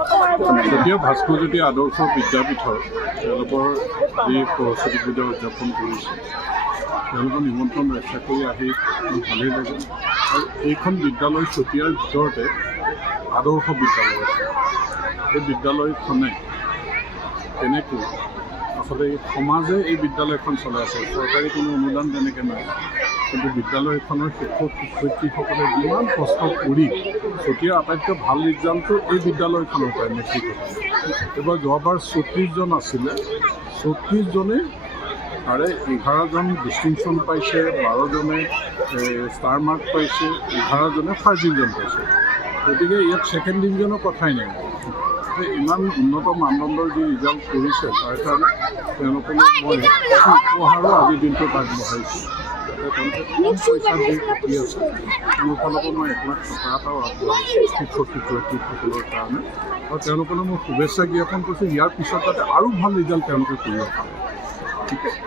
এতিয়া ভাস্কৰজ্যোতি আদৰ্শ বিদ্যাপীঠৰ তেওঁলোকৰ যি সৰস্বতী পূজা উদযাপন কৰিছে তেওঁলোকৰ নিমন্ত্ৰণ ৰক্ষা কৰি আহি ভালেই লাগে। আৰু এইখন বিদ্যালয় চতিয়াৰ ভিতৰতে আদৰ্শ বিদ্যালয় আছে। এই বিদ্যালয়খনে কেনেকৈ আচলতে সমাজে এই বিদ্যালয়খন চলাই আছে, চৰকাৰী কোনো অনুদান তেনেকৈ নাই, কিন্তু বিদ্যালয়খনৰ শিক্ষক শিক্ষয়িত্ৰীসকলে যিমান কষ্ট কৰি চতিয়াৰ আটাইতকৈ ভাল ৰিজাল্টটো এই বিদ্যালয়খনৰ পৰাই মেট্ৰিকত। এইবাৰ যোৱাবাৰ 34জন আছিলে, 34জনে তাৰে 11জন ডিষ্টিংশ্যন পাইছে, 12জনে ষ্টাৰ মাৰ্ক পাইছে, 11জনে ফাৰ্ষ্ট ডিভিজন পাইছে। গতিকে ইয়াত ছেকেণ্ড ডিভিজনৰ কথাই নাই। ইমান উন্নত মানদণ্ডৰ যি ৰিজাল্ট কৰিছে তাৰ কাৰণে তেওঁলোকলৈ মই উপহাৰো আজিৰ দিনটোত আগবঢ়াইছোঁ। তেওঁলোকে কম পইচা দি পঢ়ি আছে, মোৰ ফালৰ পৰা মই 1 লাখ টকা এটাও আগবঢ়াইছোঁ শিক্ষক শিক্ষয়িত্ৰীসকলৰ কাৰণে। আৰু তেওঁলোকলৈ মই শুভেচ্ছা জ্ঞাপন কৰিছোঁ, ইয়াৰ পিছত যাতে আৰু ভাল ৰিজাল্ট তেওঁলোকে কৰিব পাৰে। ঠিক আছে।